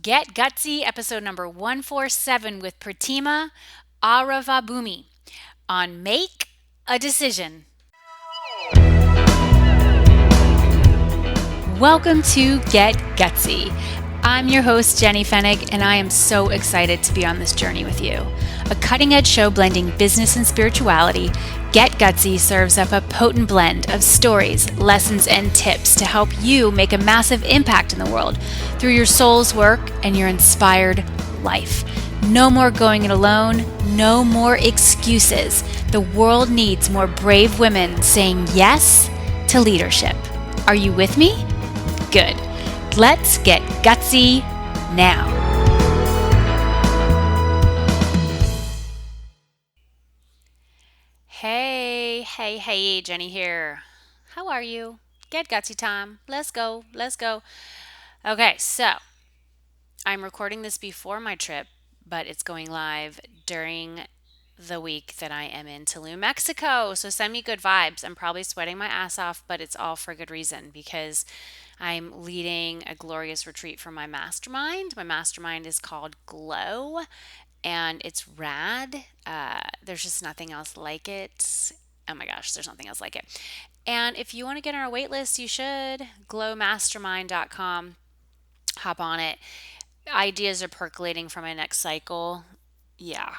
Get Gutsy, episode number 147 with Pratima Aravabhoomi on Make a Decision. Welcome to Get Gutsy. I'm your host, Jenny Fennig, and I am so excited to be on this journey with you. A cutting edge show blending business and spirituality, Get Gutsy serves up a potent blend of stories, lessons, and tips to help you make a massive impact in the world through your soul's work and your inspired life. No more going it alone, no more excuses. The world needs more brave women saying yes to leadership. Are you with me? Good. Let's get gutsy now. Hey, Jenny here. How are you? Get gutsy time. Let's go. Okay, so I'm recording this before my trip, but it's going live during the week that I am in Tulum, Mexico. So send me good vibes. I'm probably sweating my ass off, but it's all for good reason because I'm leading a glorious retreat for my mastermind. My mastermind is called Glow and it's rad. There's just nothing else like it. Oh my gosh, there's nothing else like it. And if you want to get on our wait list, you should. Glowmastermind.com. Hop on it. Ideas are percolating for my next cycle. Yeah,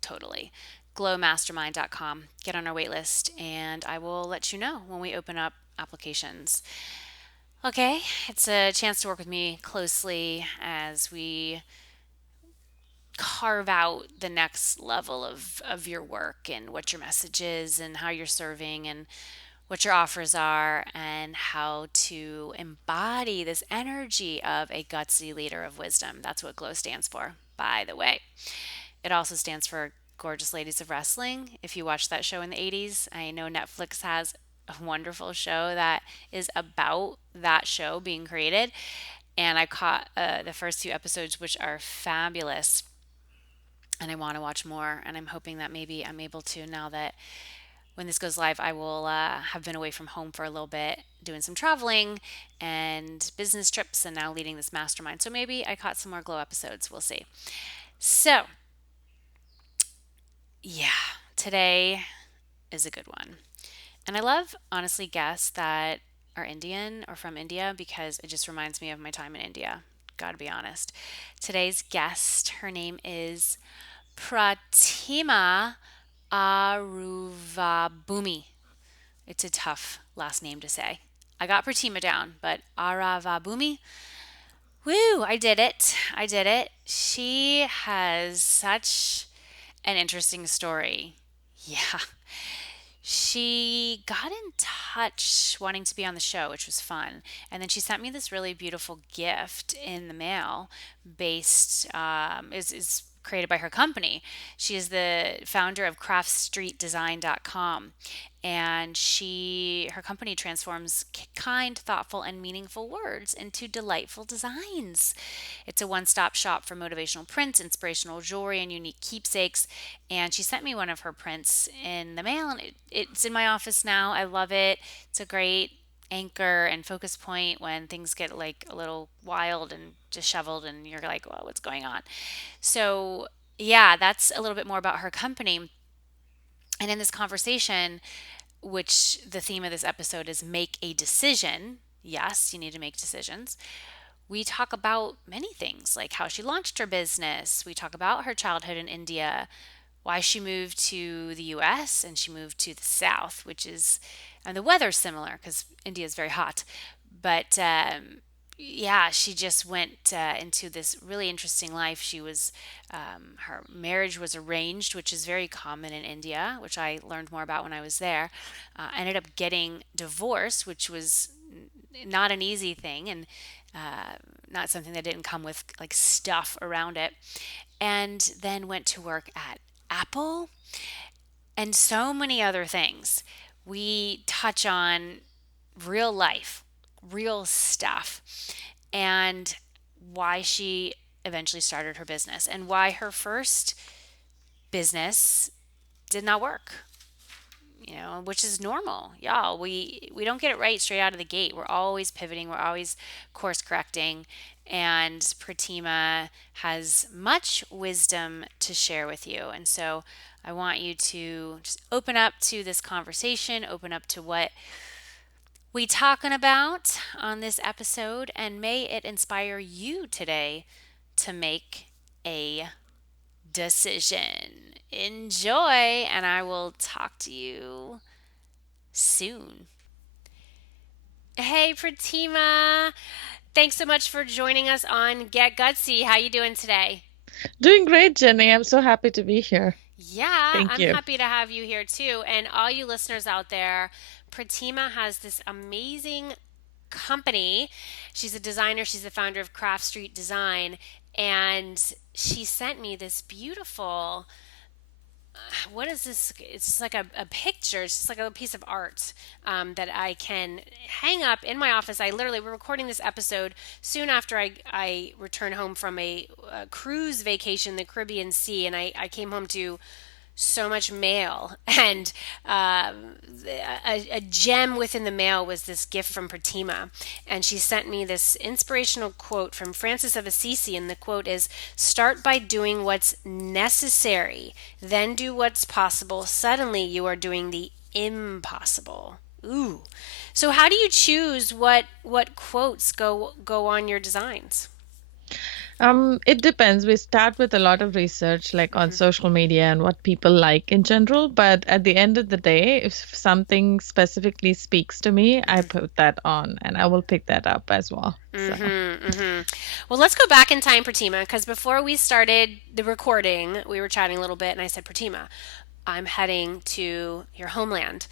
totally. Glowmastermind.com. Get on our wait list and I will let you know when we open up applications. Okay, it's a chance to work with me closely as we carve out the next level of your work and what your message is and how you're serving and what your offers are and how to embody this energy of a gutsy leader of wisdom. That's what GLOW stands for, by the way. It also stands for Gorgeous Ladies of Wrestling. If you watched that show in the 80s, I know Netflix has a wonderful show that is about that show being created. And I caught the first two episodes, which are fabulous. And I want to watch more. And I'm hoping that maybe I'm able to now that when this goes live, I will have been away from home for a little bit, doing some traveling and business trips, and now leading this mastermind. So maybe I caught some more Glow episodes. We'll see. So, yeah, today is a good one. And I love, honestly, guests that are Indian or from India because it just reminds me of my time in India. Gotta be honest. Today's guest, her name is Pratima Aravabhoomi. It's a tough last name to say. I got Pratima down, but Aravabhoomi, woo, I did it. She has such an interesting story. Yeah. She got in touch wanting to be on the show, which was fun. And then she sent me this really beautiful gift in the mail based, is created by her company. She is the founder of craftstreetdesign.com and her company transforms kind, thoughtful, and meaningful words into delightful designs. It's a one-stop shop for motivational prints, inspirational jewelry, and unique keepsakes. And she sent me one of her prints in the mail, and it's in my office now. I love it. It's a great anchor and focus point when things get like a little wild and disheveled and you're like, well, what's going on? So yeah, that's a little bit more about her company. And in this conversation, which the theme of this episode is make a decision. Yes, you need to make decisions. We talk about many things like how she launched her business. We talk about her childhood in India, why she moved to the US and she moved to the South, which is, and the weather's similar because India is very hot. But yeah, she just went into this really interesting life. Her marriage was arranged, which is very common in India, which I learned more about when I was there. Ended up getting divorced, which was not an easy thing and not something that didn't come with like stuff around it. And then went to work at Apple and so many other things. We touch on real life, real stuff, and why she eventually started her business and why her first business did not work. which is normal. Y'all, we don't get it right straight out of the gate. We're always pivoting, we're always course correcting. And Pratima has much wisdom to share with you. And so I want you to just open up to this conversation, open up to what we talking about on this episode, and may it inspire you today to make a decision. Enjoy, and I will talk to you soon. Hey, Pratima. Thanks so much for joining us on Get Gutsy. How you doing today? Doing great, Jenny. I'm so happy to be here. Yeah, Thank I'm you. happy to have you here too. And all you listeners out there, Pratima has this amazing company. She's a designer, she's the founder of Craft Street Design, and she sent me this beautiful, what is this? It's like a picture. It's just like a piece of art that I can hang up in my office. We're recording this episode soon after I returned home from a cruise vacation in the Caribbean Sea, and I came home to so much mail. And a gem within the mail was this gift from Pratima. And she sent me this inspirational quote from Francis of Assisi. And the quote is, "Start by doing what's necessary, then do what's possible. Suddenly you are doing the impossible." Ooh. So how do you choose what quotes go on your designs? It depends. We start with a lot of research, like on Mm-hmm. social media and what people like in general. But at the end of the day, if something specifically speaks to me, I put that on and I will pick that up as well. So, Mm-hmm, mm-hmm. Well, let's go back in time, Pratima, because before we started the recording, we were chatting a little bit, and I said, Pratima, I'm heading to your homeland,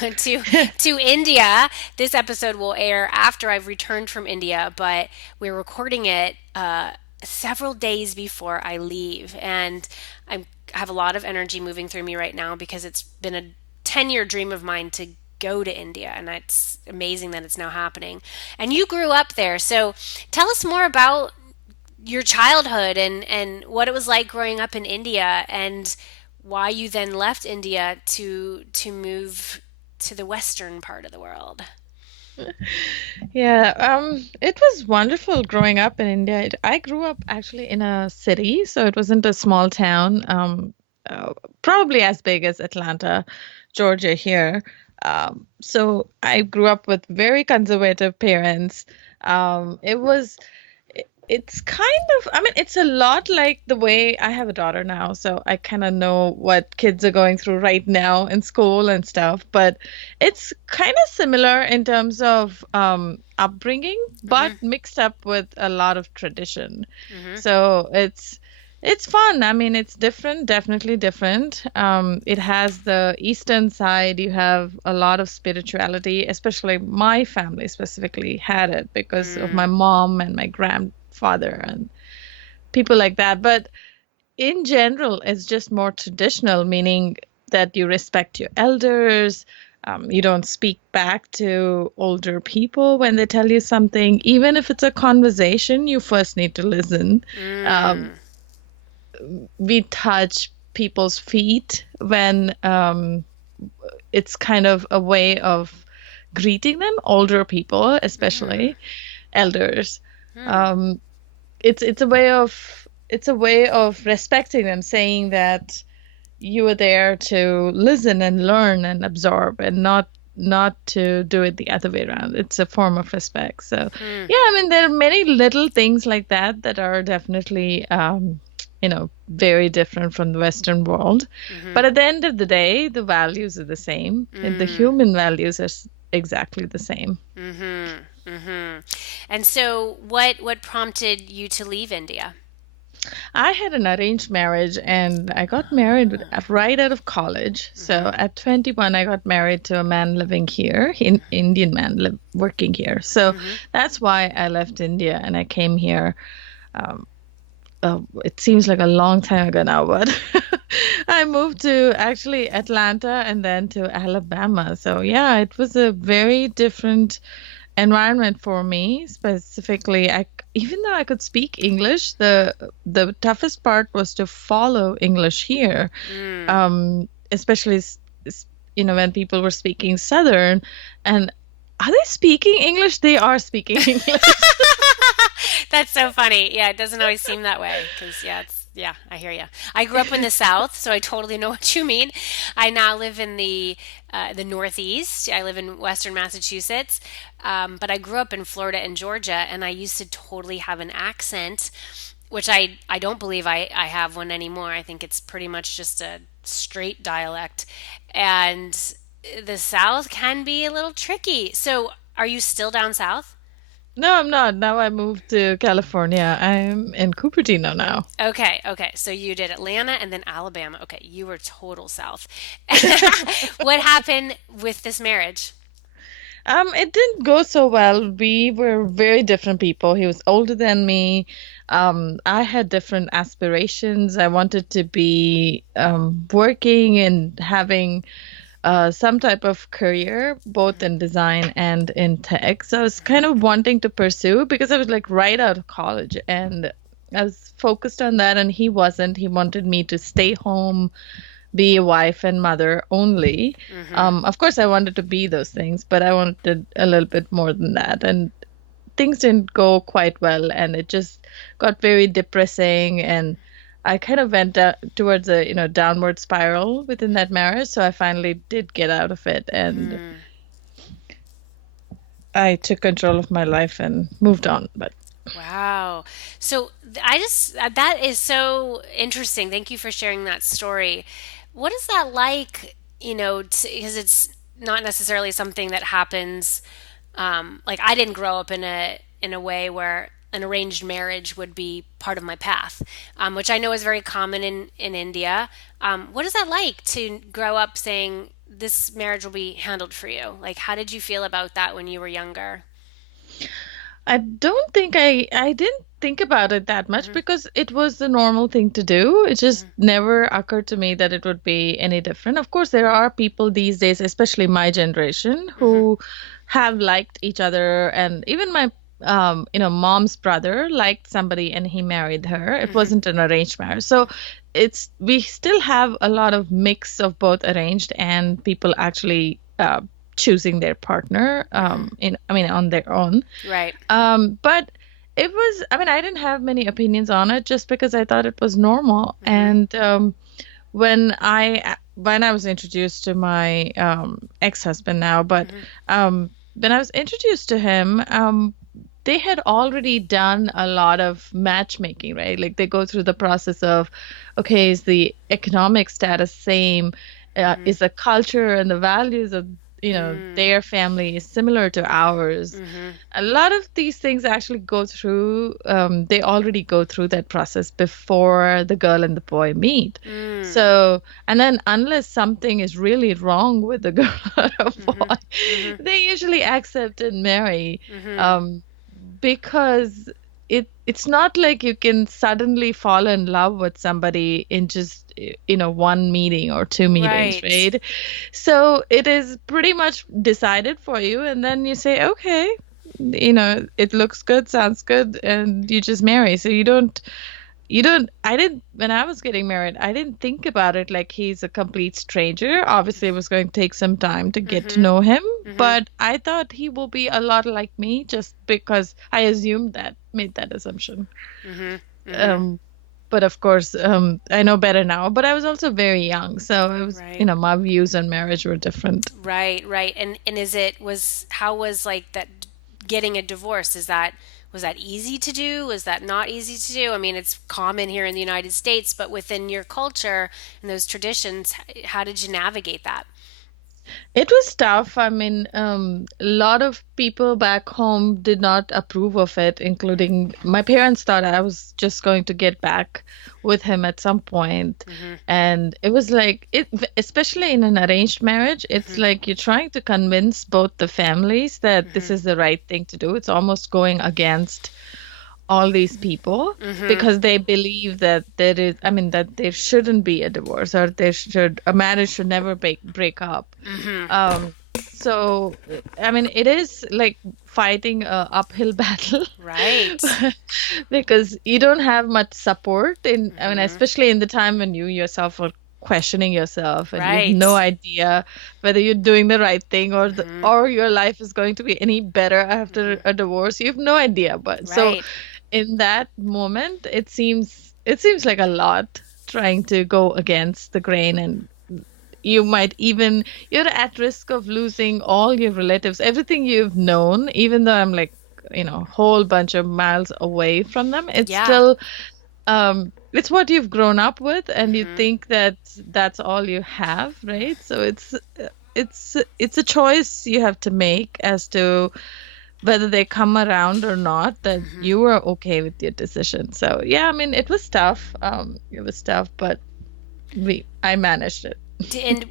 to to India. This episode will air after I've returned from India, but we're recording it several days before I leave, and I have a lot of energy moving through me right now because it's been a 10-year dream of mine to go to India, and it's amazing that it's now happening. And you grew up there, so tell us more about your childhood and what it was like growing up in India, and why you then left India to move to the western part of the world. yeah, it was wonderful growing up in India. I grew up actually in a city, so it wasn't a small town, uh, probably as big as Atlanta, Georgia here. So I grew up with very conservative parents. It was it's kind of, I mean, it's a lot like the way I have a daughter now, so I kind of know what kids are going through right now in school and stuff, but it's kind of similar in terms of upbringing, but Mm-hmm. mixed up with a lot of tradition. Mm-hmm. So it's fun. I mean, it's different, definitely different. It has the eastern side. You have a lot of spirituality, especially my family specifically had it because of my Mm. mom and my grandfather and people like that. But in general, it's just more traditional, meaning that you respect your elders. You don't speak back to older people when they tell you something. Even if it's a conversation, you first need to listen. Um, Mm. we touch people's feet when it's kind of a way of greeting them, older people, Mm. especially elders. Mm. Um, it's a way of respecting them, saying that you were there to listen and learn and absorb and not to do it the other way around. It's a form of respect. So, Mm. yeah, I mean, there are many little things like that that are definitely, very different from the Western world. Mm-hmm. But at the end of the day, the values are the same, and the Mm. human values are exactly the same. Mm-hmm. Mm-hmm. And so what prompted you to leave India? I had an arranged marriage and I got married right out of college. Mm-hmm. So at 21, I got married to a man living here, in Indian man working here. So Mm-hmm. that's why I left India and I came here. Um, it seems like a long time ago now, but I moved to actually Atlanta and then to Alabama. So yeah, it was a very different environment for me specifically. Even though I could speak English, the toughest part was to follow English here, Mm. especially when people were speaking Southern, and are they speaking English? They are speaking English. That's so funny. Yeah, it doesn't always seem that way because yeah, I hear you. I grew up in the South, so I totally know what you mean. I now live in the Northeast. I live in Western Massachusetts, but I grew up in Florida and Georgia, and I used to totally have an accent, which I don't believe I have one anymore. I think it's pretty much just a straight dialect, and the South can be a little tricky. So, are you still down south? No, I'm not. Now I moved to California. I'm in Cupertino now. Okay, okay. So you did Atlanta and then Alabama. Okay, you were total South. What happened with this marriage? It didn't go so well. We were very different people. He was older than me. I had different aspirations. I wanted to be working and having some type of career, both in design and in tech. So I was kind of wanting to pursue because I was like right out of college and I was focused on that, and he wasn't. He wanted me to stay home, be a wife and mother only. Mm-hmm. Of course, I wanted to be those things, but I wanted a little bit more than that. And things didn't go quite well, and it just got very depressing. And I kind of went towards a downward spiral within that marriage. So I finally did get out of it, and Mm. I took control of my life and moved on. But Wow. So I just, that is so interesting. Thank you for sharing that story. What is that like, because it's not necessarily something that happens. Like I didn't grow up in a way where an arranged marriage would be part of my path, which I know is very common in India. What is that like to grow up saying this marriage will be handled for you? Like, how did you feel about that when you were younger? I don't think I didn't think about it that much Hmm. because it was the normal thing to do. It just Hmm. never occurred to me that it would be any different. Of course, there are people these days, especially my generation, Hmm. who have liked each other, and even my mom's brother liked somebody and he married her. It Hmm. wasn't an arranged marriage. So it's we still have a lot of mix of both arranged and people actually choosing their partner Hmm. on their own. Right. But it was, I mean, I didn't have many opinions on it just because I thought it was normal. Hmm. And when I was introduced to my ex-husband now, but Hmm. when I was introduced to him, they had already done a lot of matchmaking, right? Like they go through the process of, okay, is the economic status same? Hmm. Is the culture and the values of Mm. their family is similar to ours? Hmm. A lot of these things actually go through, they already go through that process before the girl and the boy meet. Mm. So, and then unless something is really wrong with the girl or a Hmm. boy, Hmm. they usually accept and marry. Hmm. Um, because it's not like you can suddenly fall in love with somebody in just one meeting or two meetings, Right. right? So it is pretty much decided for you, and then you say, okay, it looks good, sounds good, and you just marry. So you don't I didn't when I was getting married, I didn't think about it like he's a complete stranger. Obviously, it was going to take some time to get to Hmm. know him, Hmm. but I thought he will be a lot like me just because I assumed that, made that assumption. Hmm. Hmm. Um, but of course, I know better now, but I was also very young, so it was, Right. my views on marriage were different. Right. Right. And how was like that getting a divorce? Was that easy to do? Was that not easy to do? I mean, it's common here in the United States, but within your culture and those traditions, how did you navigate that? It was tough. I mean, a lot of people back home did not approve of it, including my parents thought I was just going to get back with him at some point. Hmm. And it was like, especially in an arranged marriage, it's Hmm. like you're trying to convince both the families that this Hmm. is the right thing to do. It's almost going against all these people Hmm. because they believe that that there shouldn't be a divorce, or a marriage should never break up. Hmm. So, I mean, it is like fighting a uphill battle Right. because you don't have much support I mean, Hmm. especially in the time when you yourself were questioning yourself, and you have no Right. idea whether you're doing the right thing, Mm-hmm. or your life is going to be any better Mm-hmm. after a divorce. You have no idea. But so Right. in that moment, it seems like a lot trying to go against the grain, and you're at risk of losing all your relatives, everything you've known. Even though I'm like, a whole bunch of miles away from them, it's Yeah. still it's what you've grown up with, and you Mm-hmm. think that that's all you have, right? So it's a choice you have to make as to whether they come around or not, that Mm-hmm. you were okay with your decision. So yeah, I mean, it was tough, but I managed it. And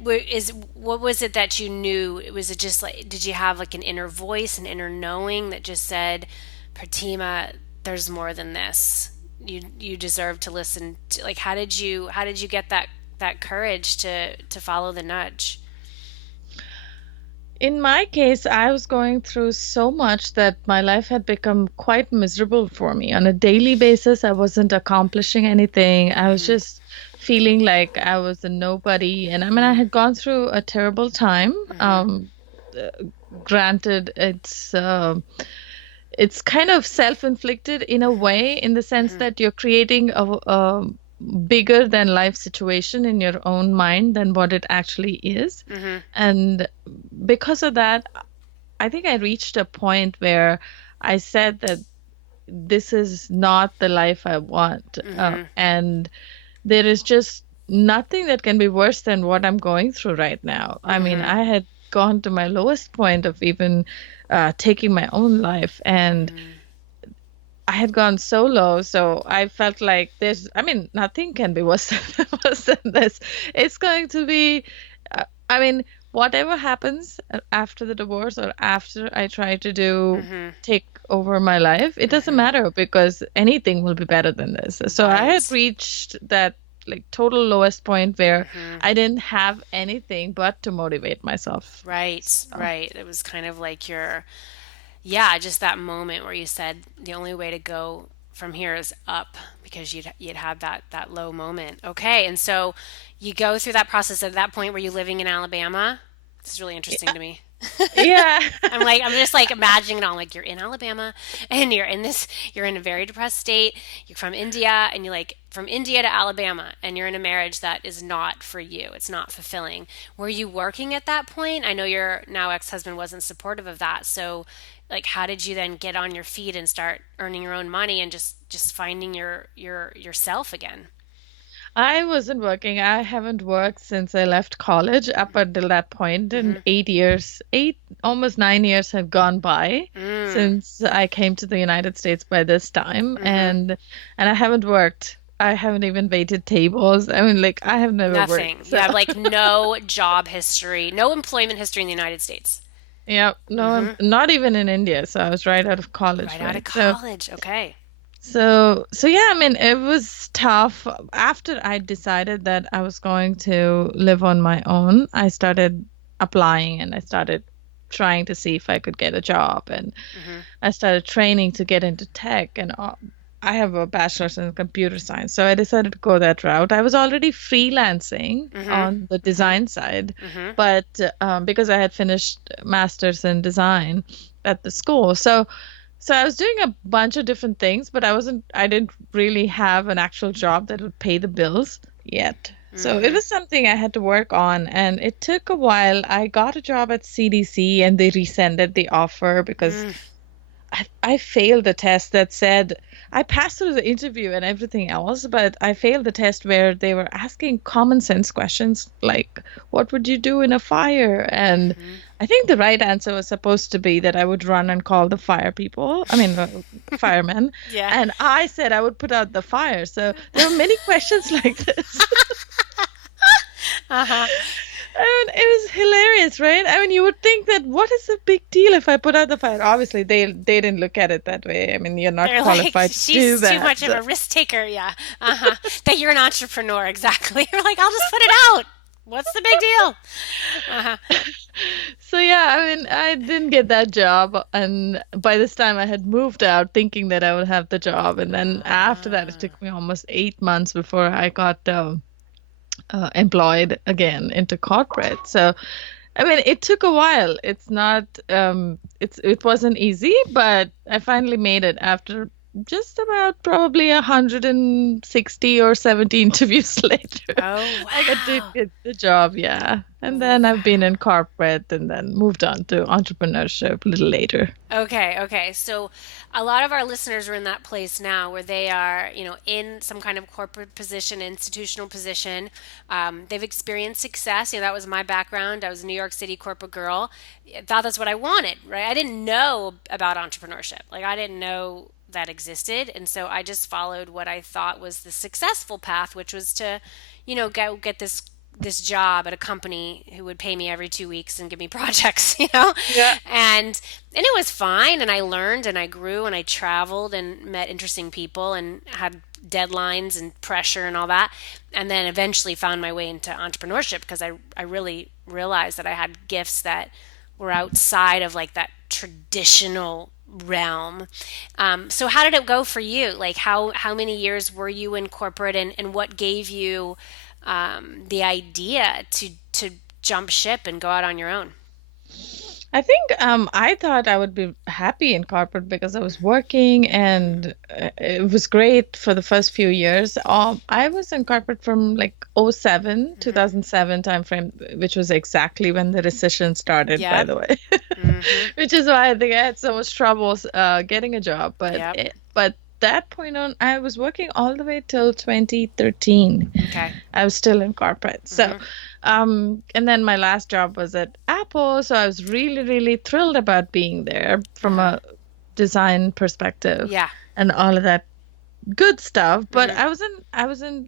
what was it that you knew? Was it just like, did you have like an inner voice, an inner knowing that just said, Pratima, there's more than this. You deserve to listen to, like, how did you get that courage to follow the nudge? In my case, I was going through so much that my life had become quite miserable for me. On a daily basis, I wasn't accomplishing anything. I was Mm-hmm. just feeling like I was a nobody. And I mean, I Mm-hmm. had gone through a terrible time. Mm-hmm. Uh, Granted, it's kind of self-inflicted in a way, in the sense Mm-hmm. that you're creating a bigger than life situation in your own mind than what it actually is. Mm-hmm. And because of that, I think I reached a point where I said that this is not the life I want. Mm-hmm. And there is just nothing that can be worse than what I'm going through right now. I mean, Mm-hmm. I had gone to my lowest point of even taking my own life, and Mm-hmm. I had gone so low. So I felt like I mean, nothing can be worse worse than this. It's going to be, I mean, whatever happens after the divorce, or after I try to Mm-hmm. take over my life, it doesn't Mm-hmm. matter, because anything will be better than this. So I had Right. reached that like total lowest point where Mm-hmm. I didn't have anything but to motivate myself. Right. So, Right. It was kind of like yeah, just that moment where you said the only way to go from here is up, because you'd had that low moment. Okay, and so you go through that process. At that point, were you living in Alabama? This is really interesting yeah. to me. Yeah. I'm just like imagining it all. Like, you're in Alabama, and you're in a very depressed state. You're from India, and you're like from India to Alabama, and you're in a marriage that is not for you. It's not fulfilling. Were you working at that point? I know your now ex-husband wasn't supportive of that. So, like, how did you then get on your feet and start earning your own money and just finding yourself again? I wasn't working. I haven't worked since I left college up until that point, and Mm-hmm. 8 years, almost 9 years have gone by Mm. since I came to the United States by this time, Mm-hmm. and I haven't worked. I haven't even waited tables. I mean, like, I have never Nothing. worked. You So, have like no job history, no employment history in the United States. yeah, no, Mm-hmm. not even in India. So I was right out of college, Right out of right? So college. Okay. So yeah, I mean, it was tough. After I decided that I was going to live on my own, I started applying, and I started trying to see if I could get a job, and Mm-hmm. I started training to get into tech, and I have a bachelor's in computer science, so I decided to go that route. I was already freelancing Mm-hmm. on the Mm-hmm. design side, Mm-hmm. but because I had finished master's in design at the school, so I was doing a bunch of different things, but I didn't really have an actual job that would pay the bills yet. So it Mm-hmm. was something I had to work on, and it took a while. I got a job at CDC, and they rescinded the offer because Mm. I failed the test that said I passed through the interview and everything else, but I failed the test where they were asking common sense questions like, what would you do in a fire? And Mm-hmm. I think the right answer was supposed to be that I would run and call the fire people, I mean, firemen. Yeah. And I said I would put out the fire. So there were many questions like this. Uh-huh. I mean, it was hilarious, right? I mean, you would think that what is the big deal if I put out the fire? Obviously, they didn't look at it that way. I mean, you're not They're like, qualified to do she's too that. much of So, a risk taker. Yeah. Uh-huh. That you're an entrepreneur. Exactly. You're like, I'll just put it out. What's the big deal? Uh-huh. so yeah, I mean, I didn't get that job, and by this time I had moved out thinking that I would have the job, and then after that, it Ah. took me almost 8 months before I got employed again into corporate. So, I mean, it took a while. It's not, it wasn't easy, but I finally made it after just about probably 160 or 70 interviews later. Oh, Did wow. get the job, yeah. And then I've been in Wow. corporate and then moved on to entrepreneurship a little later. Okay, okay. So a lot of our listeners are in that place now where they are, in some kind of corporate position, institutional position. They've experienced success. That was my background. I was a New York City corporate girl. I thought that's what I wanted, right? I didn't know about entrepreneurship. Like, I didn't know that existed. And so I just followed what I thought was the successful path, which was to, go get this job at a company who would pay me every 2 weeks and give me projects, Yeah. and it was fine. And I learned and I grew and I traveled and met interesting people and had deadlines and pressure and all that. And then eventually found my way into entrepreneurship because I really realized that I had gifts that were outside of like that traditional realm. So how did it go for you? Like how many years were you in corporate, and what gave you the idea to jump ship and go out on your own? I think I thought I would be happy in corporate because I was working and it was great for the first few years. I was in corporate from like '07, Mm-hmm. 2007 timeframe, which was exactly when the recession started, by Yep. the way, Mm-hmm. which is why I think I had so much troubles getting a job. Yep. But that point on, I was working all the way till 2013. Okay. I was still in corporate. So, Mm-hmm. and then my last job was at Apple. So I was really, really thrilled about being there from Uh-huh. a design perspective Yeah. and all of that good stuff. But Mm-hmm.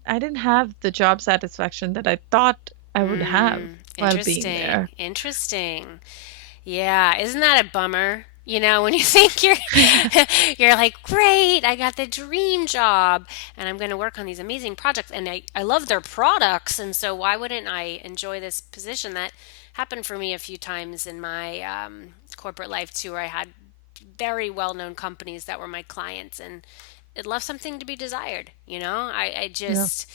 I didn't have the job satisfaction that I thought I would have while being Interesting. there. Interesting. Yeah, isn't that a bummer? When you think you're like, great, I got the dream job and I'm going to work on these amazing projects and I love their products, and so why wouldn't I enjoy this position? That happened for me a few times in my corporate life too, where I had very well-known companies that were my clients, and it left something to be desired. I Yeah. just,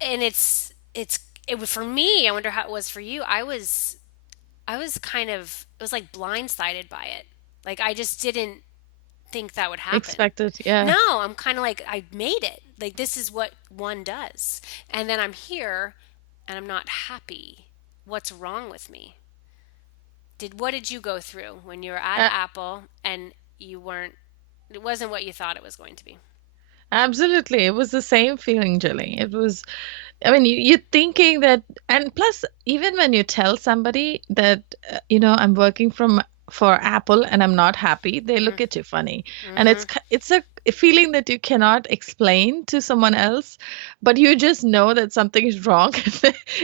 and it was for me. I wonder how it was for you. I was kind of, it was like blindsided by it. Like, I just didn't think that would happen. Expected. Yeah. No, I'm kind of like, I made it. Like, this is what one does. And then I'm here and I'm not happy. What's wrong with me? What did you go through when you were at Uh, Apple and it wasn't what you thought it was going to be? Absolutely. It was the same feeling, Jilly. It was I mean, you're thinking that, and plus, even when you tell somebody that, I'm working for Apple and I'm not happy, they Mm-hmm. look at you funny, and Mm-hmm. it's a feeling that you cannot explain to someone else, but you just know that something is wrong.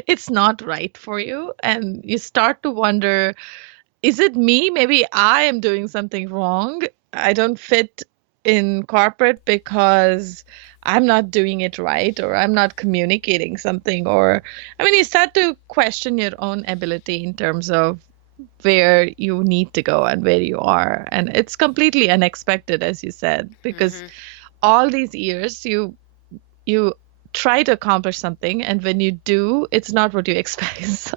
It's not right for you, and you start to wonder, is it me? Maybe I am doing something wrong. I don't fit in corporate because I'm not doing it right, or I'm not communicating something, or I mean, you start to question your own ability in terms of where you need to go and where you are. And it's completely unexpected, as you said, because Mm-hmm. all these years you try to accomplish something, and when you do, it's not what you expect. So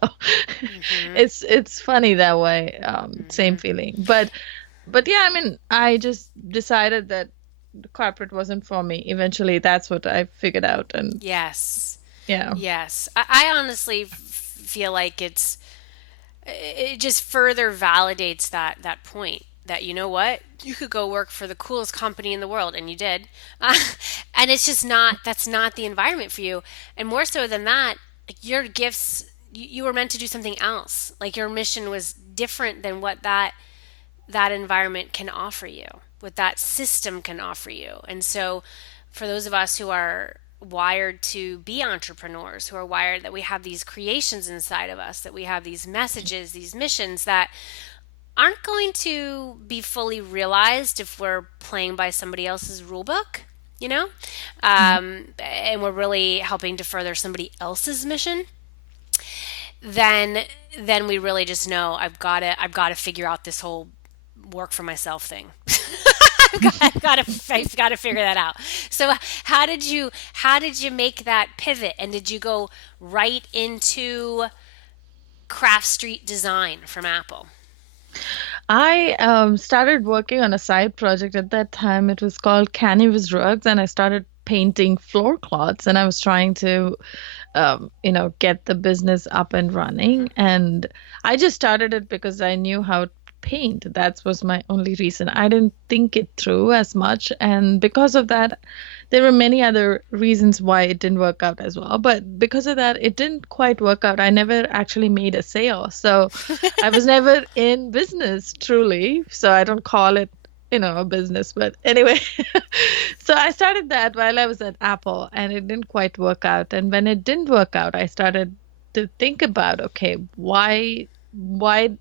Mm-hmm. it's funny that way. Same Mm-hmm. feeling. But yeah, I mean, I just decided that the corporate wasn't for me. Eventually, that's what I figured out. And Yes. yeah, Yes. I honestly feel like it just further validates that point that, you know what, you could go work for the coolest company in the world, and you did. uh, and it's just not, that's not the environment for you. And more so than that, like, your gifts, you were meant to do something else. Like, your mission was different than what that environment can offer you, what that system can offer you. And so, for those of us who are wired to be entrepreneurs, who are wired that we have these creations inside of us, that we have these messages, these missions that aren't going to be fully realized if we're playing by somebody else's rule book, you know? Mhm. And we're really helping to further somebody else's mission, then then we really just know I've got to figure out this whole work for myself thing. I've got to figure that out. So how did you make that pivot, and did you go right into craft street design from Apple? I started working on a side project at that time. It was called Canvas Rugs, and I started painting floor cloths. And I was trying to get the business up and running. And I just started it because I knew how to paint. That was my only reason. I didn't think it through as much. And because of that, there were many other reasons why it didn't work out as well. But because of that, it didn't quite work out. I never actually made a sale. So I was never in business truly. So I don't call it a business. But anyway, so I started that while I was at Apple and it didn't quite work out. And when it didn't work out, I started to think about, okay, why, what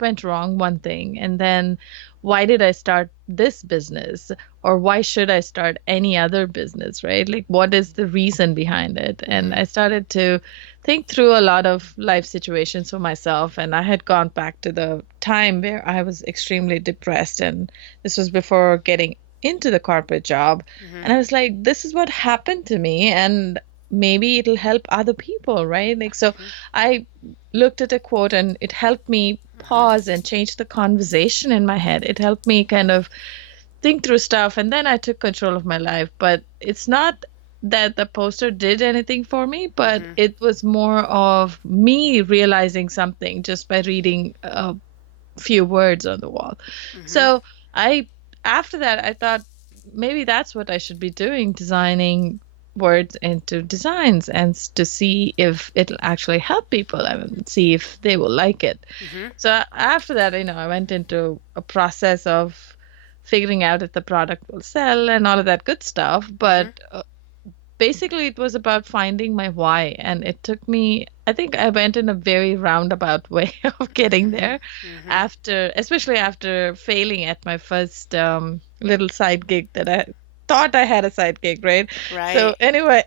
went wrong, one thing, and then why did I start this business? Or why should I start any other business, right? Like, what is the reason behind it? And Mm-hmm. I started to think through a lot of life situations for myself. And I had gone back to the time where I was extremely depressed. And this was before getting into the corporate job. Mm-hmm. And I was like, this is what happened to me. And maybe it'll help other people, right? Like, so I looked at a quote and it helped me Mm-hmm. pause and change the conversation in my head. It helped me kind of think through stuff and then I took control of my life. But it's not that the poster did anything for me, but Mm-hmm. it was more of me realizing something just by reading a few words on the wall. Mm-hmm. So I, after that, I thought maybe that's what I should be doing, designing words into designs and to see if it'll actually help people and see if they will like it. Mm-hmm. So after that, I went into a process of figuring out if the product will sell and all of that good stuff. Mm-hmm. But basically, it was about finding my why. And it took me, I think I went in a very roundabout way of getting Mm-hmm. there Mm-hmm. after, especially after failing at my first little side gig that I thought I had a side gig, right? So, Right. anyway,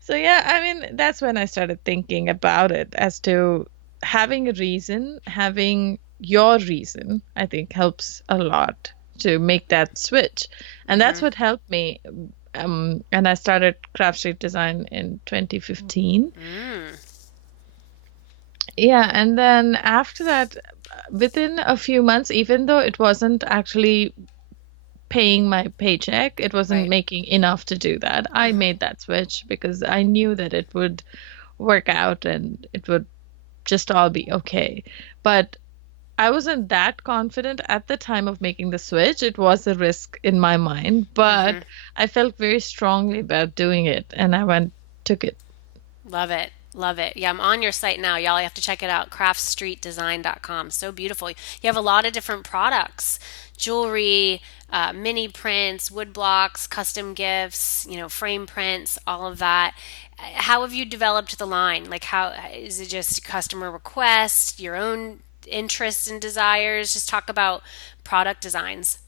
so yeah, I mean, that's when I started thinking about it as to having a reason, having your reason, I think helps a lot to make that switch. And that's Mm-hmm. what helped me. And I started Craft Street Design in 2015. Mm. Yeah, and then after that, within a few months, even though it wasn't actually paying my paycheck, it wasn't Right. making enough to do that. I Mm-hmm. made that switch because I knew that it would work out and it would just all be okay. But I wasn't that confident at the time of making the switch. It was a risk in my mind, Mm-hmm. but I felt very strongly about doing it and I went, took it. Love it. Love it. Yeah, I'm on your site now. Y'all you have to check it out. Craftstreetdesign.com. So beautiful. You have a lot of different products, jewelry, mini prints, wood blocks, custom gifts, frame prints, all of that. How have you developed the line? Like, how is it just customer request, your own interests and desires? Just talk about product designs.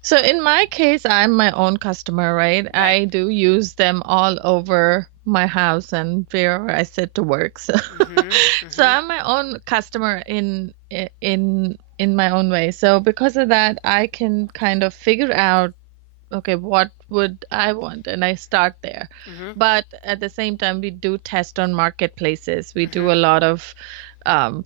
So in my case, I'm my own customer, right? Right. I do use them all over my house and where I sit to work. So Mm-hmm. so Mm-hmm. I'm my own customer in my own way. So because of that, I can kind of figure out, okay, what would I want? And I start there. Mm-hmm. But at the same time, we do test on marketplaces. We do Mm-hmm. a lot of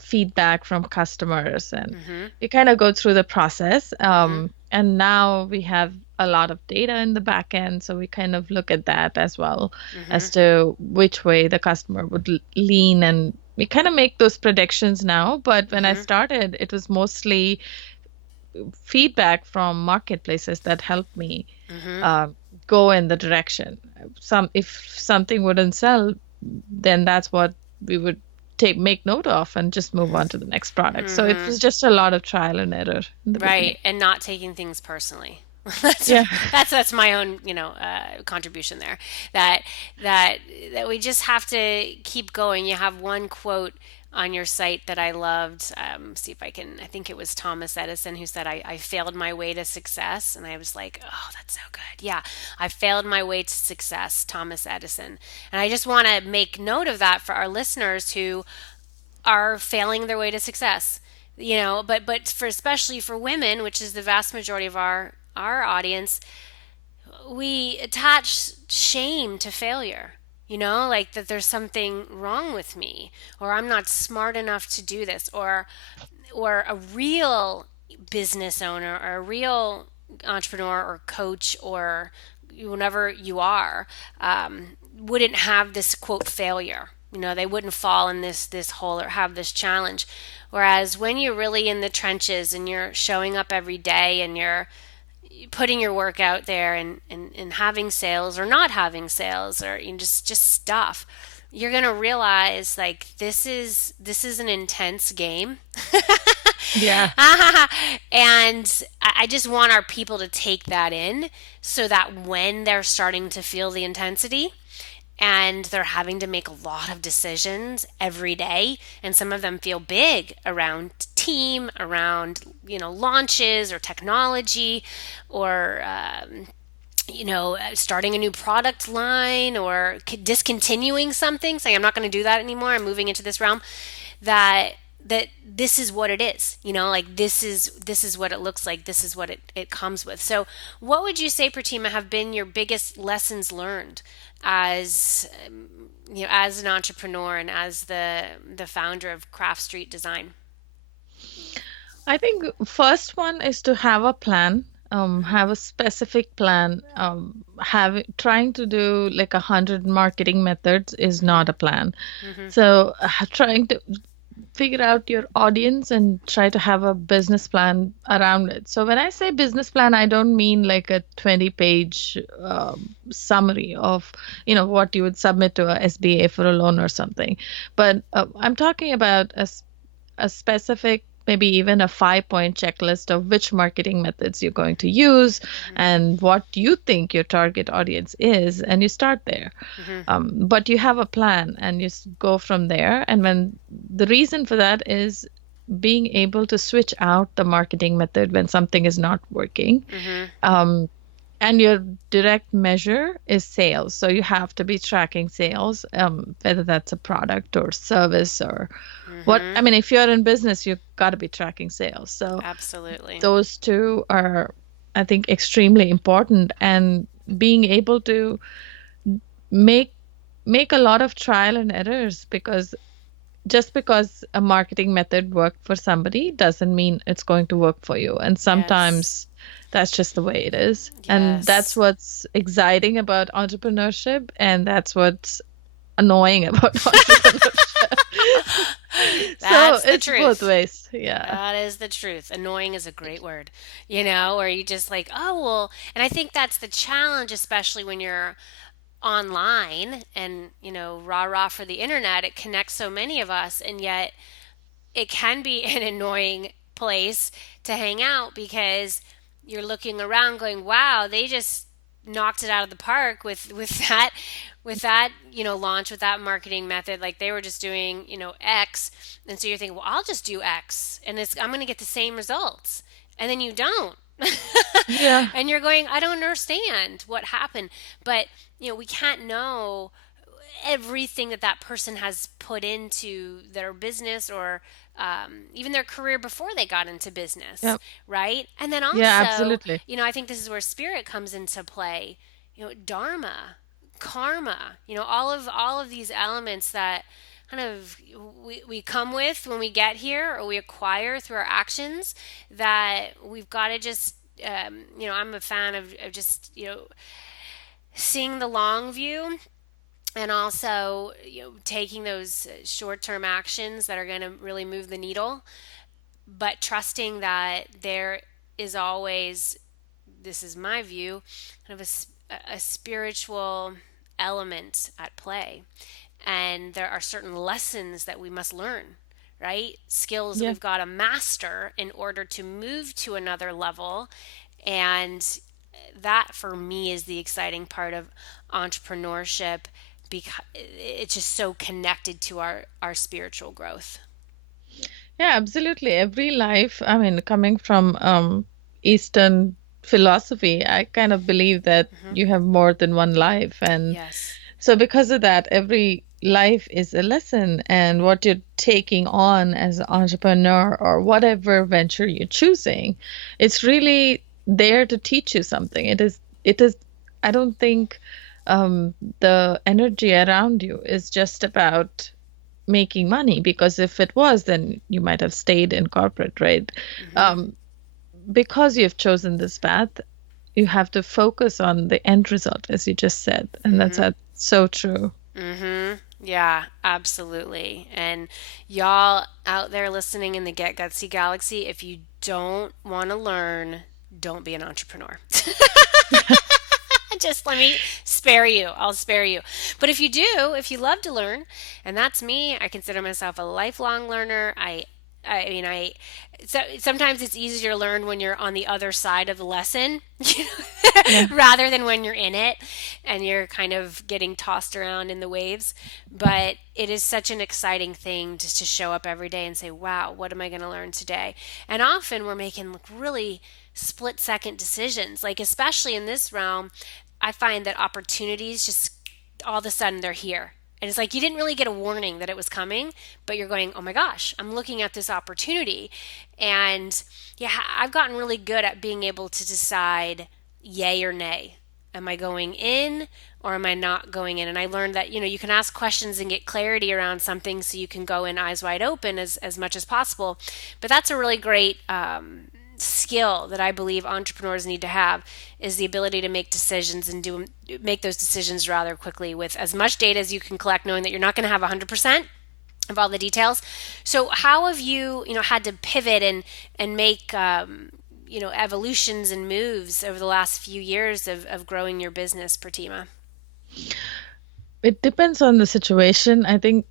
feedback from customers and Mm-hmm. we kind of go through the process. Mm-hmm. And now we have a lot of data in the back end. So we kind of look at that as well Mm-hmm. as to which way the customer would lean. And we kind of make those predictions now. But when I Mm-hmm. started, it was mostly feedback from marketplaces that helped me Mm-hmm. uh, go in the direction. If something wouldn't sell, then that's what we would make note of and just move on to the next product. So it Mm-hmm. was just a lot of trial and error in the beginning. Right, and not taking things personally. that's Yeah. that's my own contribution there. That that that we just have to keep going. You have one quote on your site that I loved. See if I can. I think it was Thomas Edison who said, "I failed my way to success," and I was like, "Oh, that's so good." Yeah, I failed my way to success, Thomas Edison, and I just want to make note of that for our listeners who are failing their way to success. But for especially for women, which is the vast majority of our audience, we attach shame to failure. Like that there's something wrong with me, or I'm not smart enough to do this, or a real business owner or a real entrepreneur or coach or whatever you are, wouldn't have this quote failure. They wouldn't fall in this hole or have this challenge. Whereas when you're really in the trenches and you're showing up every day and you're putting your work out there and having sales or not having sales or just stuff, you're gonna realize like this is an intense game. Yeah. And I just want our people to take that in so that when they're starting to feel the intensity and they're having to make a lot of decisions every day, and some of them feel big around team, around launches or technology, or starting a new product line or discontinuing something, saying I'm not going to do that anymore, I'm moving into this realm, that this is what it is, like this is what it looks like, this is what it comes with. So what would you say, Pratima, have been your biggest lessons learned as as an entrepreneur and as the founder of Craft Street Design? I think first one is to have a plan, Mm-hmm. have a specific plan. Have trying to do like 100 marketing methods is Mm-hmm. not a plan. Mm-hmm. So trying to figure out your audience and try to have a business plan around it. So when I say business plan, I don't mean like a 20-page summary of, what you would submit to a SBA for a loan or something. But I'm talking about a specific, maybe even a 5-point checklist of which marketing methods you're going to use and what you think your target audience is, and you start there. Mm-hmm. But you have a plan and you go from there. And when the reason for that is being able to switch out the marketing method when something is not working. Mm-hmm. Um, and your direct measure is sales. So you have to be tracking sales, whether that's a product or service or what. Mm-hmm. I mean, if you're in business, you've got to be tracking sales. So Absolutely. those two are, I think, extremely important. And being able to make make a lot of trial and errors, because just because a marketing method worked for somebody doesn't mean it's going to work for you. And Yes. sometimes that's just the way it is. And that's Yes. what's exciting about entrepreneurship, and that's what's annoying about entrepreneurship. So That's the it's both truth. ways. Yeah. That is the truth. Annoying is a great word, or you just like, oh, well, and I think that's the challenge, especially when you're online and, rah rah for the internet. It connects so many of us, and yet it can be an annoying place to hang out because you're looking around going, wow, they just knocked it out of the park with that launch, with that marketing method. Like they were just doing X, and so you're thinking, well, I'll just do X and I'm going to get the same results, and then you don't. Yeah. And you're going, I don't understand what happened. But we can't know everything that person has put into their business, or even their career before they got into business, Yeah. right? And then Yeah, also, absolutely. I think this is where spirit comes into play. Dharma, karma, all of these elements that kind of we come with when we get here, or we acquire through our actions, that we've got to just I'm a fan of just seeing the long view, and also taking those short-term actions that are going to really move the needle, but trusting that there is always, this is my view, kind of a spiritual element at play, and there are certain lessons that we must learn, right? Skills that Yeah. we've got to master in order to move to another level. And that for me is the exciting part of entrepreneurship, because it's just so connected to our spiritual growth. Yeah, absolutely. Every life, I mean, coming from Eastern philosophy, I kind of believe that Hmm. you have more than one life. And Yes. so because of that, every life is a lesson, and what you're taking on as an entrepreneur or whatever venture you're choosing, it's really there to teach you something. It is, I don't think the energy around you is just about making money, because if it was, then you might have stayed in corporate, right? Mm-hmm. Um, because you've chosen this path, you have to focus on the end result, as you just said. And that's Mm-hmm. so true. Mm-hmm. Yeah, absolutely. And y'all out there listening in the Get Gutsy Galaxy, if you don't want to learn, don't be an entrepreneur. Just let me spare you. I'll spare you. But if you do, if you love to learn, and that's me, I consider myself a lifelong learner. I mean, so sometimes it's easier to learn when you're on the other side of the lesson, Yeah. rather than when you're in it and you're kind of getting tossed around in the waves. But it is such an exciting thing just to show up every day and say, wow, what am I going to learn today? And often we're making really split second decisions. Like, especially in this realm, I find that opportunities just all of a sudden they're here. And it's like you didn't really get a warning that it was coming, but you're going, oh my gosh, I'm looking at this opportunity. And yeah, I've gotten really good at being able to decide yay or nay. Am I going in or am I not going in? And I learned that, you can ask questions and get clarity around something so you can go in eyes wide open as much as possible. But that's a really great skill that I believe entrepreneurs need to have, is the ability to make decisions and make those decisions rather quickly with as much data as you can collect, knowing that you're not going to have 100% of all the details. So how have you, had to pivot and make evolutions and moves over the last few years of growing your business, Pratima? It depends on the situation. I think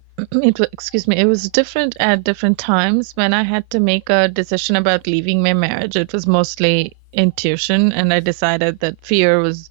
excuse me, it was different at different times. When I had to make a decision about leaving my marriage, it was mostly intuition, and I decided that fear was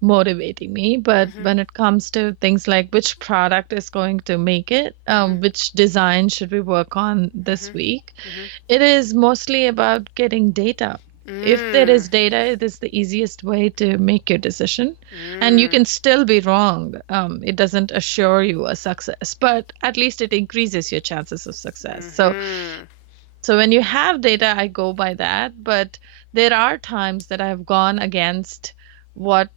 motivating me. But Mm-hmm. when it comes to things like which product is going to make it, Mm-hmm. which design should we work on this Mm-hmm. week, Mm-hmm. it is mostly about getting data. If there Mm. is data, it is the easiest way to make your decision. And you Mm. can still be wrong. It doesn't assure you a success, but at least it increases your chances of success. Mm-hmm. So when you have data, I go by that. But there are times that I've gone against what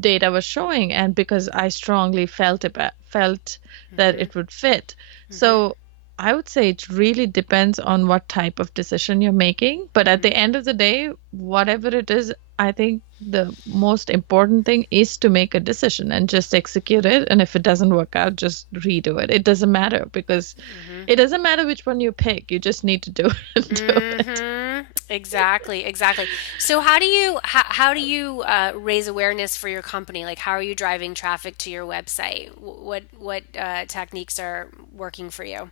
data was showing, and because I strongly felt that Mm-hmm. it would fit. Mm-hmm. So I would say it really depends on what type of decision you're making. But at the end of the day, whatever it is, I think the most important thing is to make a decision and just execute it. And if it doesn't work out, just redo it. It doesn't matter, because Mm-hmm. it doesn't matter which one you pick. You just need to do it. Do it. Mm-hmm. Exactly, exactly. So how do you raise awareness for your company? Like, how are you driving traffic to your website? What techniques are working for you?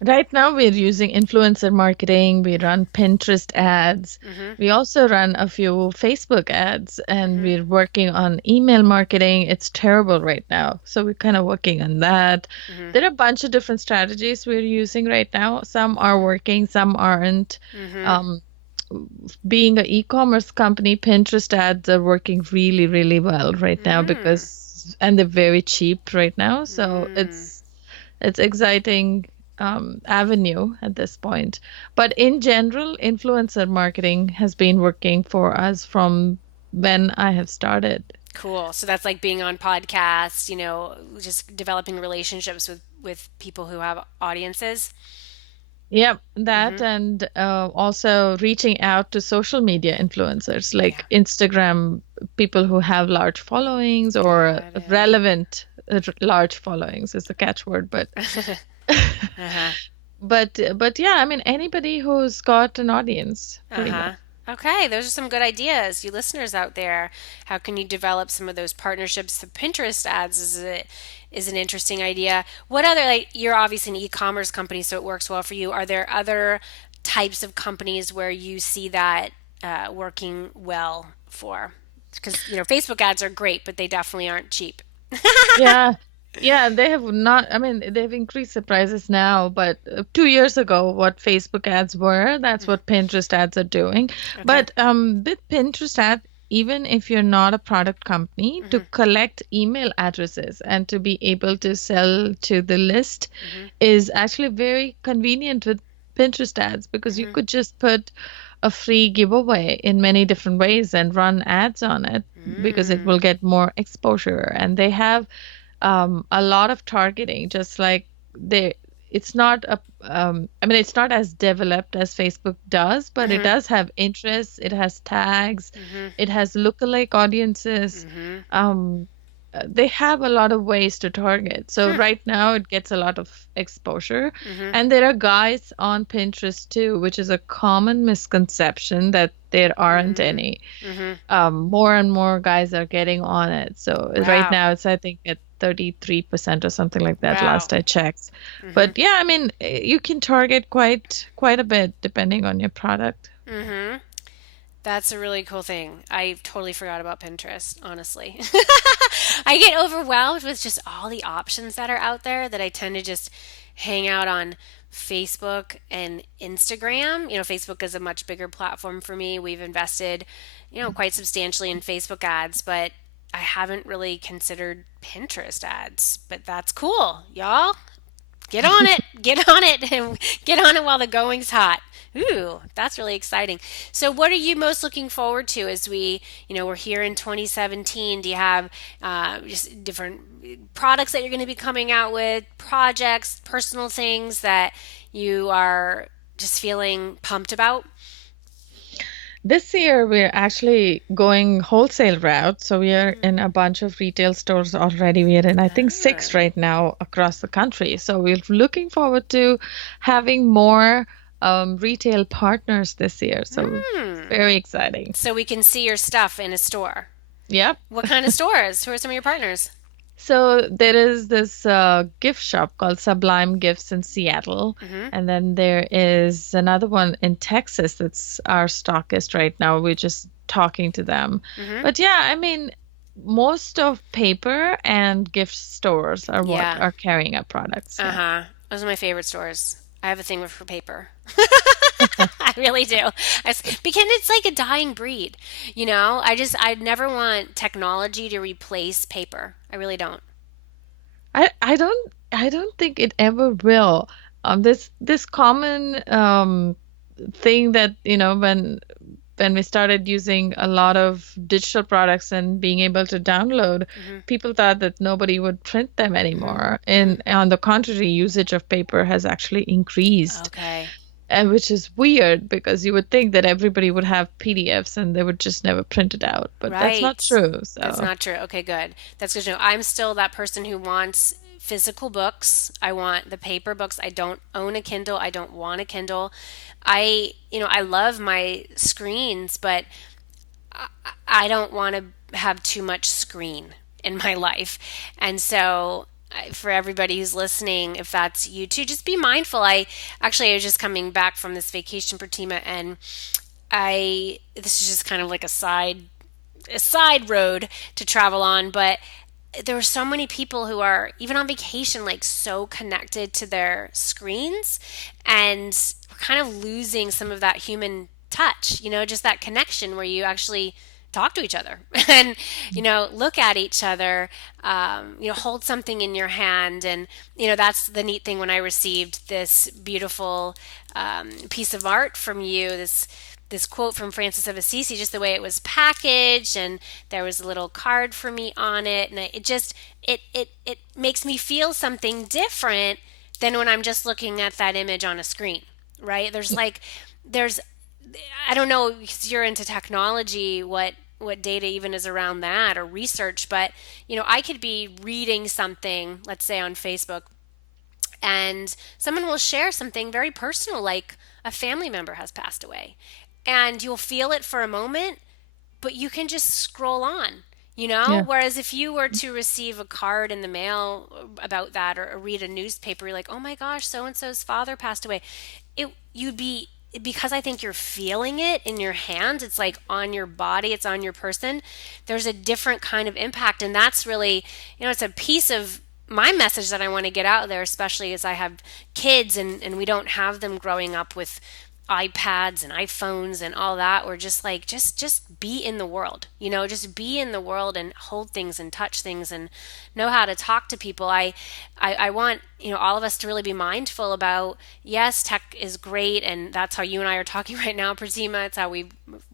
Right now, we're using influencer marketing. We run Pinterest ads. Mm-hmm. We also run a few Facebook ads, and Mm-hmm. we're working on email marketing. It's terrible right now. So we're kind of working on that. Mm-hmm. There are a bunch of different strategies we're using right now. Some are working, some aren't. Mm-hmm. Um, Being an e-commerce company, Pinterest ads are working really, really well right now, Mm-hmm. and they're very cheap right now. So Mm-hmm. it's exciting avenue at this point. But in general, influencer marketing has been working for us from when I have started. Cool. So that's like being on podcasts, just developing relationships with people who have audiences. Yep, that, Mm-hmm. and also reaching out to social media influencers Yeah. like Instagram, people who have large followings or Got it. relevant large followings is the catchword, but Uh-huh. but yeah, I mean anybody who's got an audience, pretty much. Uh-huh. Okay, those are some good ideas. You listeners out there, how can you develop some of those partnerships? The Pinterest ads is an interesting idea. What other, like, you're obviously an e-commerce company, so it works well for you. Are there other types of companies where you see that working well for? Because, Facebook ads are great, but they definitely aren't cheap. Yeah. Yeah, they have not, I mean, they've increased the prices now, but 2 years ago, what Facebook ads were, that's what Pinterest ads are doing. Okay. But with Pinterest ad, even if you're not a product company, to Mm-hmm. collect email addresses and to be able to sell to the list Mm-hmm. is actually very convenient with Pinterest ads because you Mm-hmm. could just put a free giveaway in many different ways and run ads on it because it will Mm. get more exposure. And they have a lot of targeting, just like they, it's not a, I mean, it's not as developed as Facebook does, but it Mm-hmm. does have interests, it has tags, Mm-hmm. it has lookalike audiences. Mm-hmm. Um, they have a lot of ways to target. So Hmm. right now it gets a lot of exposure. Mm-hmm. And there are guys on Pinterest too, which is a common misconception that there aren't Mm. any. Mm-hmm. More and more guys are getting on it. So right Wow. now it's I think at 33% or something like that Wow. last I checked. Mm-hmm. But yeah, I mean, you can target quite a bit depending on your product. Mm-hmm. That's a really cool thing. I totally forgot about Pinterest, honestly. I get overwhelmed with just all the options that are out there that I tend to just hang out on Facebook and Instagram. Facebook is a much bigger platform for me. We've invested, quite substantially in Facebook ads, but I haven't really considered Pinterest ads. But that's cool, y'all. Get on it. Get on it and get on it while the going's hot. Ooh, that's really exciting. So, what are you most looking forward to as we're here in 2017? Do you have just different products that you're going to be coming out with, projects, personal things that you are just feeling pumped about? This year, we're actually going wholesale route. So we are in Mm. a bunch of retail stores already. We are in, I think, Ah. six right now across the country. So we're looking forward to having more retail partners this year. So Hmm. very exciting. So we can see your stuff in a store. Yep. What kind of stores? Who are some of your partners? So there is this gift shop called Sublime Gifts in Seattle. Mm-hmm. And then there is another one in Texas that's our stockist right now. We're just talking to them. Mm-hmm. But yeah, I mean, most of paper and gift stores are what Yeah. are carrying our products. Uh Yeah. huh. Those are my favorite stores. I have a thing for paper. I really do. Because it's like a dying breed. I'd never want technology to replace paper. I really don't. I don't think it ever will. This common thing that, when we started using a lot of digital products and being able to download, Hmm. people thought that nobody would print them Hmm. anymore. Hmm. And on the contrary, usage of paper has actually increased, Okay. and which is weird because you would think that everybody would have PDFs and they would just never print it out, but that's not Right. true. That's So, not true. Okay, good. That's good to know. I'm still that person who wants physical books. I want the paper books. I don't own a Kindle. I don't want a Kindle. I love my screens, but I don't want to have too much screen in my life. And so, for everybody who's listening, if that's you too, just be mindful. I was just coming back from this vacation, Pratima, and this is just kind of like a side road to travel on, but there are so many people who are even on vacation like so connected to their screens, and we're kind of losing some of that human touch, just that connection where you actually talk to each other and look at each other, hold something in your hand. And that's the neat thing when I received this beautiful piece of art from you, this quote from Francis of Assisi, just the way it was packaged, and there was a little card for me on it, and it makes me feel something different than when I'm just looking at that image on a screen, right? There's I don't know, because you're into technology, what data even is around that or research, but I could be reading something, let's say on Facebook, and someone will share something very personal, like a family member has passed away, and you'll feel it for a moment, but you can just scroll on. yeah. Whereas if you were to receive a card in the mail about that, or read a newspaper, you're like, oh my gosh, so and so's father passed away. You'd be, because I think you're feeling it in your hands, it's like on your body, it's on your person. There's a different kind of impact, and that's really, it's a piece of my message that I want to get out there, especially as I have kids, and we don't have them growing up with iPads and iPhones and all that. We're just like, just be in the world, just be in the world and hold things and touch things and know how to talk to people. I want, all of us to really be mindful about, yes, tech is great, and that's how you and I are talking right now, Pratima. It's how we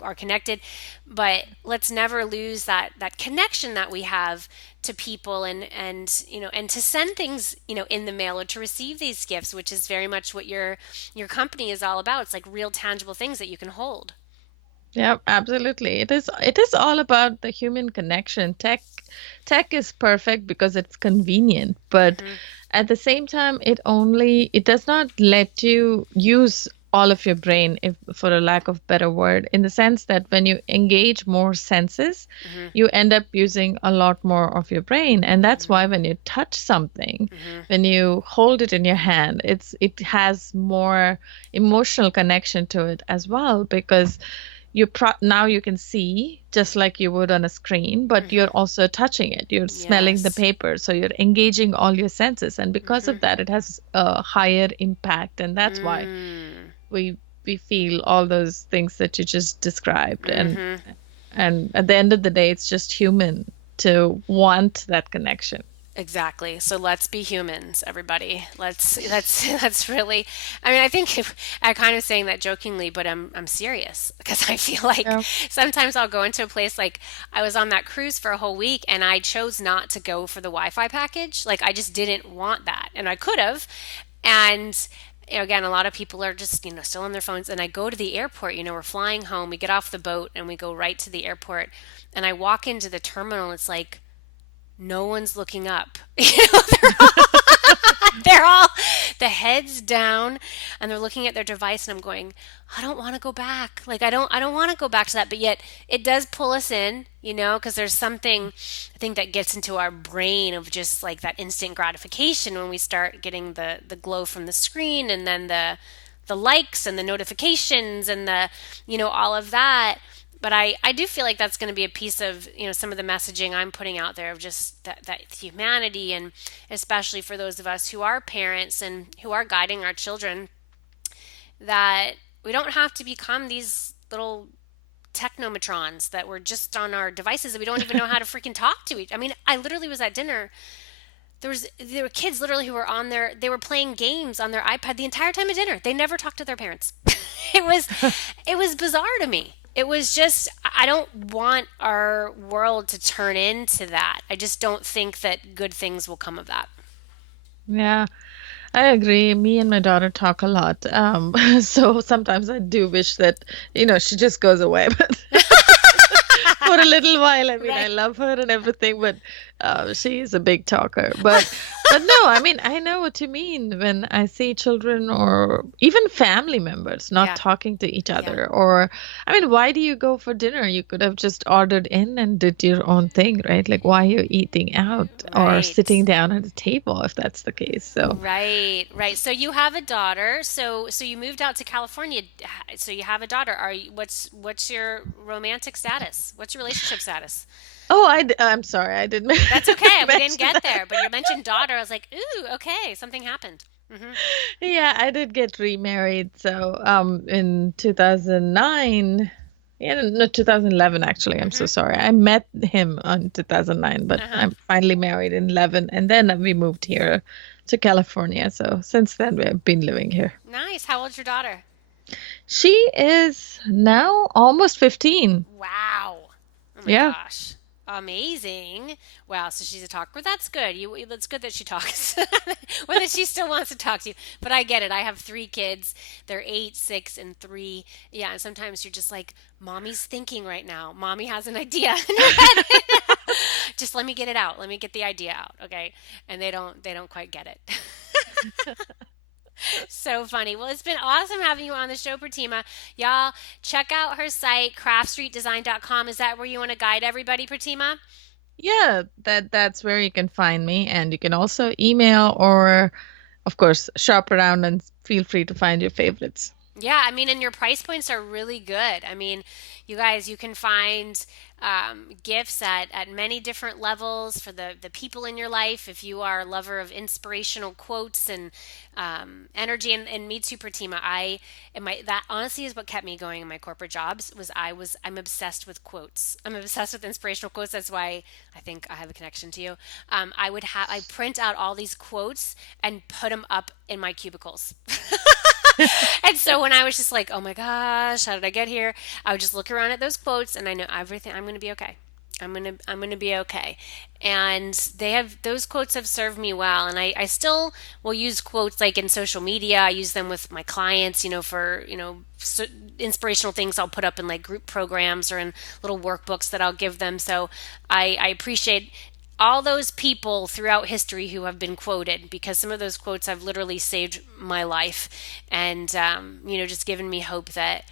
are connected, but let's never lose that connection that we have to people, and to send things, in the mail, or to receive these gifts, which is very much what your company is all about. It's like real tangible things that you can hold. Yeah, absolutely. It is all about the human connection. Tech is perfect because it's convenient, but Hmm. at the same time it does not let you use all of your brain, if for a lack of better word, in the sense that when you engage more senses, Hmm. you end up using a lot more of your brain. And that's Hmm. why when you touch something, Hmm. when you hold it in your hand, it has more emotional connection to it as well, because now you can see just like you would on a screen, but you're Hmm. also touching it. You're smelling the Yes. paper, so you're engaging all your senses, and because Hmm. of that, it has a higher impact, and that's why Mm. we we feel all those things that you just described. Hmm. And at the end of the day, it's just human to want that connection. Exactly. So let's be humans, everybody. Let's really. I mean, I think I'm kind of saying that jokingly, but I'm serious, because I feel like Yeah. sometimes I'll go into a place, like I was on that cruise for a whole week and I chose not to go for the Wi-Fi package. Like I just didn't want that, and I could have. And again, a lot of people are just still on their phones. And I go to the airport. We're flying home. We get off the boat and we go right to the airport. And I walk into the terminal. It's like no one's looking up. They're all the heads down, and they're looking at their device, and I'm going, I don't want to go back. Like I don't want to go back to that, but yet it does pull us in, because there's something I think that gets into our brain of just like that instant gratification when we start getting the glow from the screen, and then the likes and the notifications and all of that. But I do feel like that's going to be a piece of some of the messaging I'm putting out there, of just that humanity, and especially for those of us who are parents and who are guiding our children, that we don't have to become these little technomatrons that we're just on our devices, that we don't even know how to freaking talk to each. I mean, I literally was at dinner. There were kids literally who were they were playing games on their iPad the entire time of dinner. They never talked to their parents. it was it was bizarre to me. It was just, I don't want our world to turn into that. I just don't think that good things will come of that. Yeah, I agree. Me and my daughter talk a lot. So sometimes I do wish that, she just goes away. But for a little while. I mean, I Right. love her and everything, but she is a big talker. But no, I mean, I know what you mean when I see children or even family members not Yeah. talking to each Yeah. other. Or, I mean, why do you go for dinner? You could have just ordered in and did your own thing, right? Like, why are you eating out or Right. sitting down at a table if that's the case? So, Right, right. So you have a daughter. So you moved out to California. So you have a daughter. What's your romantic status? What's your relationship status? oh, I'm sorry, I didn't That's okay. We didn't mention get that. there, but you mentioned daughter. I was like, ooh, okay, something happened. Mhm. Yeah, I did get remarried. So, in 2009, yeah, no, 2011 actually. I'm so Mhm. sorry. I met him on 2009, but Uh-huh. I'm finally married in 11, and then we moved here to California. So since then, we've been living here. Nice. How old's your daughter? She is now almost 15. Wow. Oh my Yeah. gosh. Amazing. Wow, so she's a talker. That's good. That's good that she talks. Or that she still wants to talk to you. But I get it. I have three kids. They're 8, 6, and 3. Yeah, and sometimes you're just like, Mommy's thinking right now. Mommy has an idea in her head. Just let me get it out. Let me get the idea out, okay? And they don't quite get it. So funny. Well, it's been awesome having you on the show, Pratima. Y'all, check out her site, craftstreetdesign.com. Is that where you want to guide everybody, Pratima? Yeah, that's where you can find me, and you can also email or, of course, shop around and feel free to find your favorites. Yeah, I mean, and your price points are really good. I mean, you guys, you can find gifts at many different levels for the people in your life. If you are a lover of inspirational quotes and energy, and me too, Pratima. That honestly is what kept me going in my corporate jobs. I'm obsessed with quotes. I'm obsessed with inspirational quotes. That's why I think I have a connection to you. I print out all these quotes and put them up in my cubicles. And so when I was just like, oh my gosh, how did I get here? I would just look around at those quotes and I know everything. I'm going to be okay. I'm gonna be okay. And those quotes have served me well. And I still will use quotes like in social media. I use them with my clients, for, inspirational things I'll put up in like group programs or in little workbooks that I'll give them. So I appreciate all those people throughout history who have been quoted, because some of those quotes have literally saved my life and, just given me hope that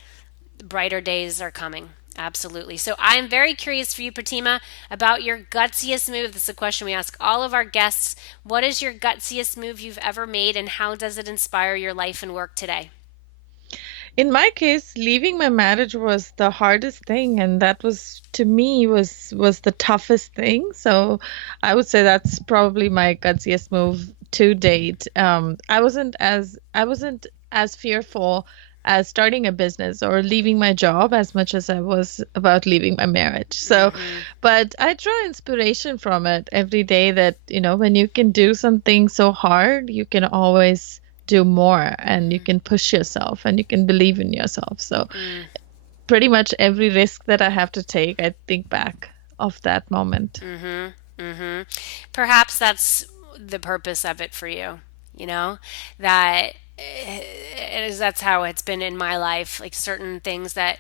brighter days are coming. Absolutely. So I'm very curious for you, Pratima, about your gutsiest move. This is a question we ask all of our guests. What is your gutsiest move you've ever made, and how does it inspire your life and work today? In my case, leaving my marriage was the hardest thing, and that was to me was the toughest thing. So I would say that's probably my gutsiest move to date. I wasn't as fearful as starting a business or leaving my job as much as I was about leaving my marriage. So, Mm-hmm. but I draw inspiration from it every day that, when you can do something so hard, you can always do more and you can push yourself and you can believe in yourself. So Mm-hmm. pretty much every risk that I have to take, I think back of that moment. Mm-hmm. Mm-hmm. Perhaps that's the purpose of it for you, that that's how it's been in my life. Like certain things that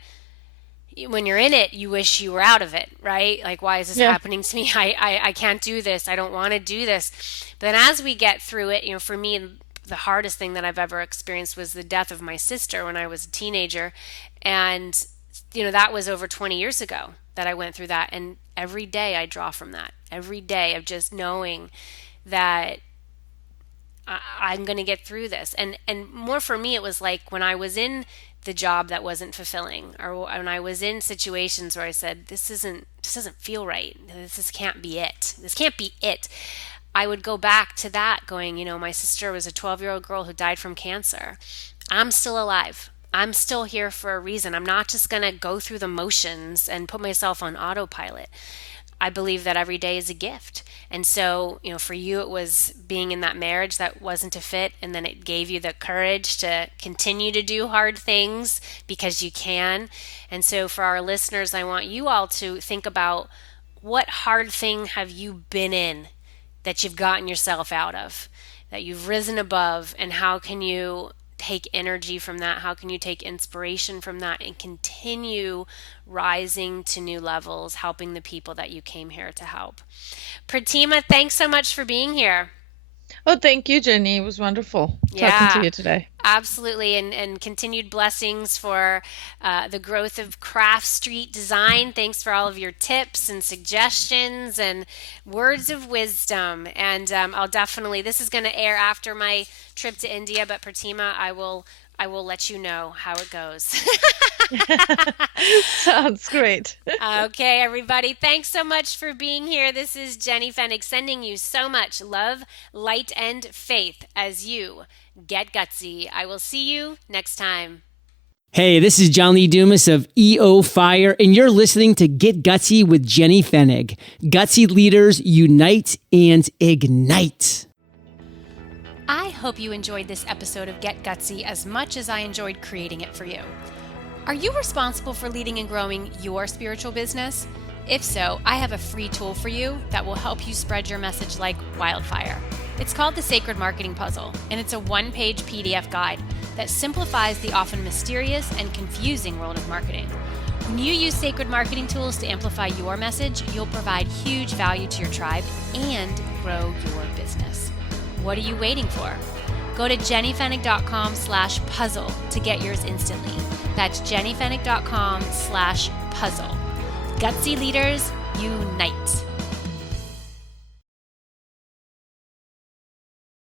when you're in it, you wish you were out of it, right? Like, why is this Yeah. happening to me? I can't do this. I don't want to do this. But then as we get through it, for me, the hardest thing that I've ever experienced was the death of my sister when I was a teenager. And, that was over 20 years ago that I went through that. And every day I draw from that. Every day of just knowing that I'm going to get through this. And more for me, it was like when I was in the job that wasn't fulfilling, or when I was in situations where I said, this doesn't feel right. This can't be it. This can't be it. I would go back to that going, my sister was a 12-year-old girl who died from cancer. I'm still alive. I'm still here for a reason. I'm not just going to go through the motions and put myself on autopilot. I believe that every day is a gift. And so, for you, it was being in that marriage that wasn't a fit. And then it gave you the courage to continue to do hard things because you can. And so, for our listeners, I want you all to think about, what hard thing have you been in that you've gotten yourself out of, that you've risen above, and how can you take energy from that? How can you take inspiration from that and continue rising to new levels, helping the people that you came here to help? Pratima, thanks so much for being here. Oh, thank you, Jenny. It was wonderful talking to Yeah, you today. absolutely. And continued blessings for the growth of Craft Street Design. Thanks for all of your tips and suggestions and words of wisdom. And I'll definitely, this is going to air after my trip to India, but Pratima, I will let you know how it goes. Sounds great. Okay, everybody, thanks so much for being here. This is Jenny Fennick sending you so much love, light, and faith as you get gutsy. I will see you next time. Hey, this is John Lee Dumas of EO Fire, and you're listening to Get Gutsy with Jenny Fennig. Gutsy leaders unite and ignite. I hope you enjoyed this episode of Get Gutsy as much as I enjoyed creating it for you. Are you responsible for leading and growing your spiritual business? If so, I have a free tool for you that will help you spread your message like wildfire. It's called the Sacred Marketing Puzzle, and it's a one-page PDF guide that simplifies the often mysterious and confusing world of marketing. When you use sacred marketing tools to amplify your message, you'll provide huge value to your tribe and grow your business. What are you waiting for? Go to jennyfennick.com/puzzle to get yours instantly. That's jennyfennick.com/puzzle. Gutsy leaders, unite.